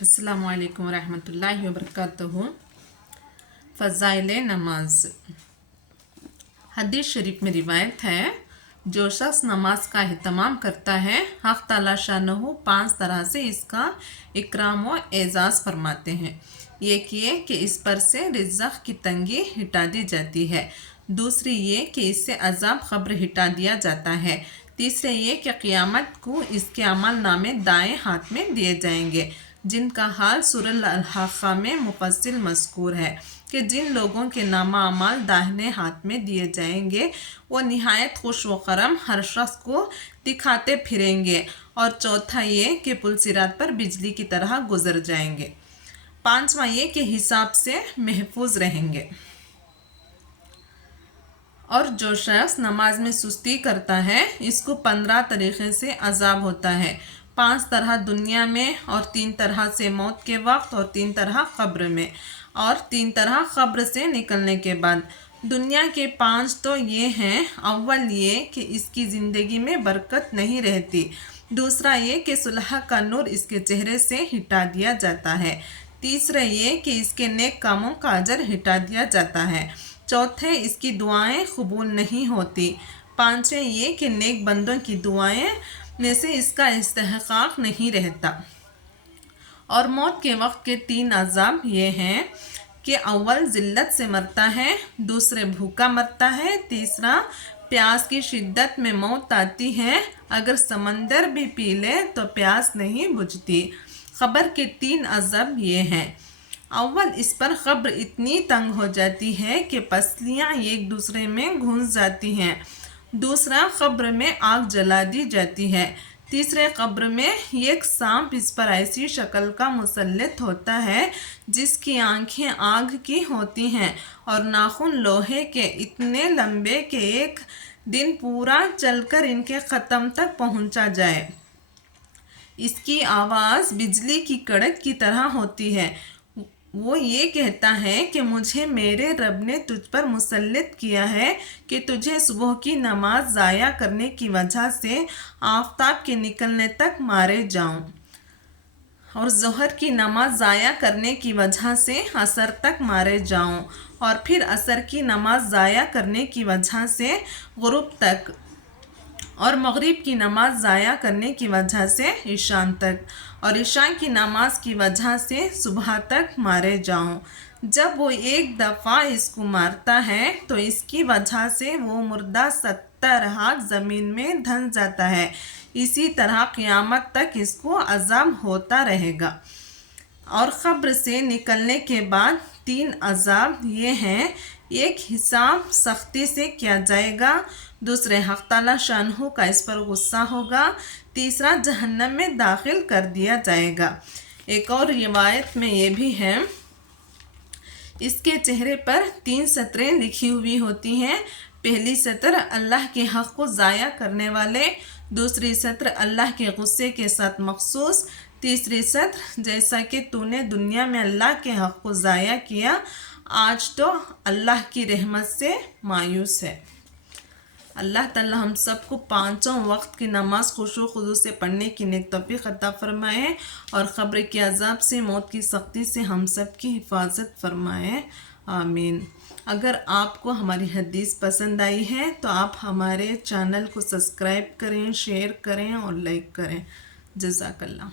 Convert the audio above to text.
अस्सलामु अलैकुम रहमतुल्लाहि व बरकातहू। फ़ज़ाइल नमाज। हदीस शरीफ में रिवायत है, जो शख्स नमाज का एहतमाम करता है, हक़ ताला शानहू 5 तरह से इसका इकराम व एज़ाज़ फरमाते हैं। एक ये कि इस पर से रिज़्क़ की तंगी हटा दी जाती है। दूसरी ये कि इससे अज़ाब क़ब्र हटा दिया जाता है। तीसरे ये कि क़यामत को इसके अमल नामे दाएँ हाथ में दिए जाएंगे, जिनका हाल सूरह अल-हाक़ा में मुफ़स्सिल मज़कूर है कि जिन लोगों के नामा अमाल दाहिने हाथ में दिए जाएंगे वो निहायत खुश व करम हर शख्स को दिखाते फिरेंगे। और चौथा ये कि पुल सिरात पर बिजली की तरह गुजर जाएंगे। पांचवा ये कि हिसाब से महफूज रहेंगे। और जो शख्स नमाज में सुस्ती करता है, इसको 15 तरीक़े से अज़ाब होता है। 5 तरह दुनिया में, और 3 तरह से मौत के वक्त, और 3 तरह क़ब्र में, और 3 तरह क़ब्र से निकलने के बाद। दुनिया के 5 तो ये हैं। अव्वल ये कि इसकी ज़िंदगी में बरकत नहीं रहती। दूसरा ये कि सुलह का नूर इसके चेहरे से हटा दिया जाता है। तीसरा ये कि इसके नेक कामों का अजर हटा दिया जाता है। चौथे, इसकी दुआएं कबूल नहीं होती। पाँचवें ये कि नेक बंदों की दुआएं में से इसका इस्तेहकाक नहीं रहता। और मौत के वक्त के 3 अज़ाब ये हैं कि अव्वल ज़िल्लत से मरता है, दूसरे भूखा मरता है, तीसरा प्यास की शिद्दत में मौत आती है, अगर समंदर भी पी ले तो प्यास नहीं बुझती। क़ब्र के 3 अज़ाब ये हैं। अव्वल, इस पर क़ब्र इतनी तंग हो जाती है कि पसलियाँ एक दूसरे में घुस जाती हैं। दूसरा, क़ब्र में आग जला दी जाती है। तीसरे, क़ब्र में एक सांप इस पर ऐसी शक्ल का मुसल्लत होता है जिसकी आंखें आग की होती हैं और नाखून लोहे के इतने लंबे कि एक दिन पूरा चलकर इनके ख़त्म तक पहुंचा जाए। इसकी आवाज़ बिजली की कड़क की तरह होती है। वो ये कहता है कि मुझे मेरे रब ने तुझ पर मुसल्लत किया है कि तुझे सुबह की नमाज ज़ाया करने की वजह से आफ़ताब के निकलने तक मारे जाऊं, और ज़ोहर की नमाज ज़ाया करने की वजह से असर तक मारे जाऊं, और फिर असर की नमाज ज़ाया करने की वजह से गुरूब तक, और मगरिब की नमाज ज़ाया करने की वजह से ईशान तक, और ईशान की नमाज की वजह से सुबह तक मारे जाऊं। जब वो एक दफ़ा इसको मारता है तो इसकी वजह से वो मुर्दा 70 हाथ ज़मीन में धंस जाता है। इसी तरह क़यामत तक इसको अज़ाब होता रहेगा। और क़ब्र से निकलने के बाद 3 अज़ाब ये हैं। एक, हिसाब सख्ती से किया जाएगा। दूसरे, हक़ ताला शानहू का इस पर गुस्सा होगा। तीसरा, जहन्नम में दाखिल कर दिया जाएगा। एक और रिवायत में ये भी है, इसके चेहरे पर 3 सतरें लिखी हुई होती हैं। पहली सतर अल्लाह के हक़ को ज़ाया करने वाले, दूसरी सतर अल्लाह के गुस्से के साथ मखसूस, तीसरी सतर जैसा कि तूने दुनिया में अल्लाह के हक़ को ज़ाया किया, आज तो अल्लाह की रहमत से मायूस है। अल्लाह ताला हम सबको 5 वक्त की नमाज खुशू खुदू से पढ़ने की नेक तौफीक अता फ़रमाए, और क़ब्र के अज़ाब से, मौत की सख्ती से हम सब की हिफाजत फ़रमाए। आमीन। अगर आपको हमारी हदीस पसंद आई है तो आप हमारे चैनल को सब्सक्राइब करें, शेयर करें और लाइक करें। जज़ाकल्लाह।